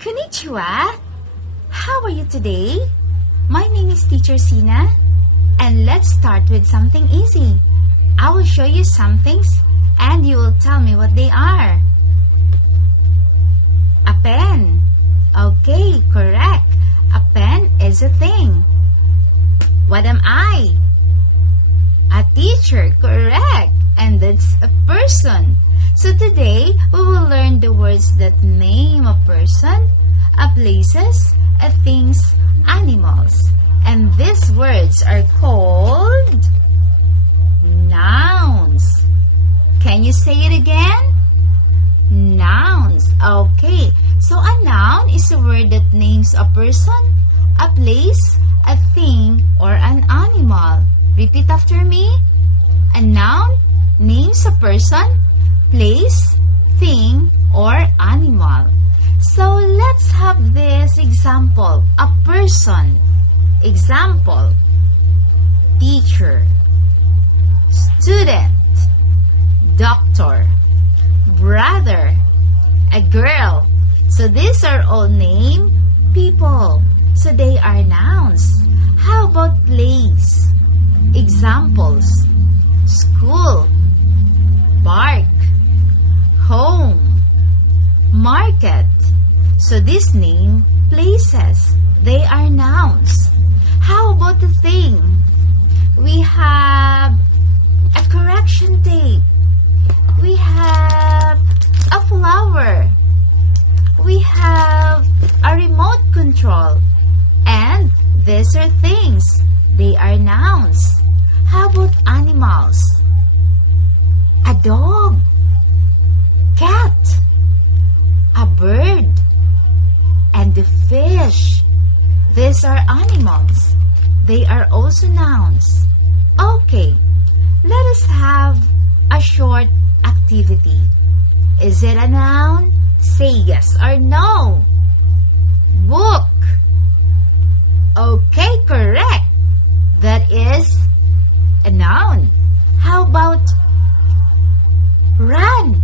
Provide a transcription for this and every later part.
Konnichiwa! How are you today? My name is Teacher Sina, and let's start with something easy. I will show you some things and you will tell me what they are. A pen. Okay, correct. A pen is a thing. What am I? A teacher, correct. And that's a person. So today, we will learn the words that name a person, a places, a things, animals. And these words are called nouns. Can you say it again? Nouns. Okay. So a noun is a word that names a person, a place, a thing, or an animal. Repeat after me. A noun names a person, place, thing, or animal. So let's have this example. A person. Example. Teacher. Student. Doctor. Brother. A girl. So these are all named people. So they are nouns. How about place? Examples. School. Park. Home. Market. So this name places. They are nouns. How about the thing? We have a correction tape. We have a flower. We have a remote control. And these are things. They are nouns. How about animals? A dog. Cat. A bird. And the fish. These are animals. They are also nouns. Okay, let us have a short activity. Is it a noun? Say yes or no. Book. Okay, correct. That is a noun. How about run?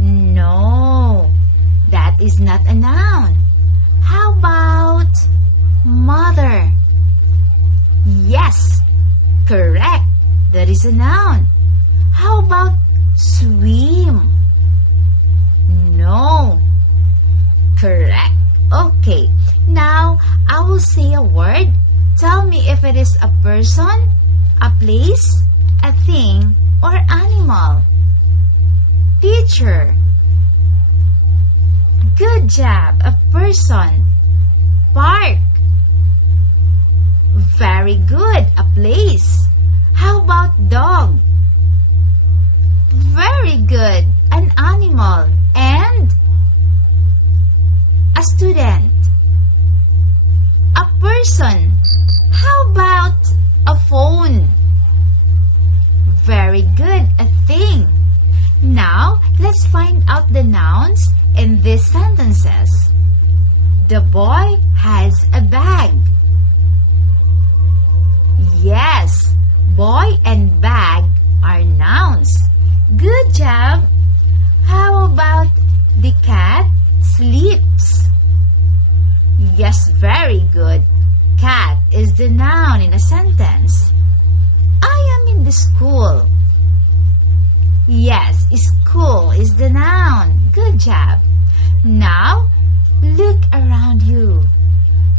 No, that is not a noun. How about mother? Yes, correct. That is a noun. How about swim? No, correct. Okay, now I will say a word. Tell me if it is a person, a place, a thing, or animal. Teacher. Good job. A person. Park. Very good. A place. How about dog? Very good. An animal. And a student. A person. How about a phone? Very good. A thing. Now, let's find out the nouns in these sentences. The boy has a bag. Yes, boy and bag are nouns. Good job. How about the cat sleeps? Yes, very good. Cat is the noun in a sentence. I am in the school. Yes, school is the noun. Good job. Now, look around you.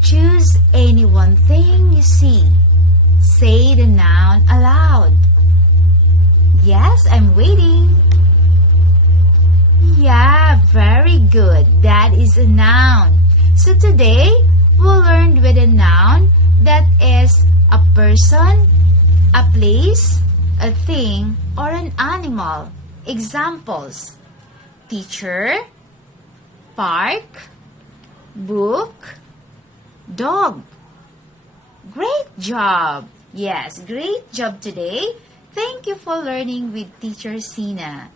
Choose any one thing you see. Say the noun aloud. Yes, I'm waiting. Yeah, very good. That is a noun. So today, we'll learn with a noun that is a person, a place, a thing, or an animal. Examples. Teacher, park, book, dog. Great job! Yes, great job today. Thank you for learning with Teacher Sina.